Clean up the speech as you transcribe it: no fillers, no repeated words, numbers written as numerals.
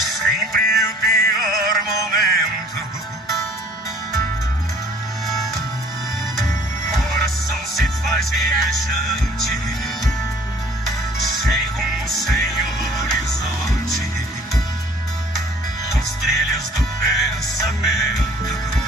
sempre o pior momento. Coração se faz viajante, sem rumo, sem horizonte, nos trilhos do pensamento.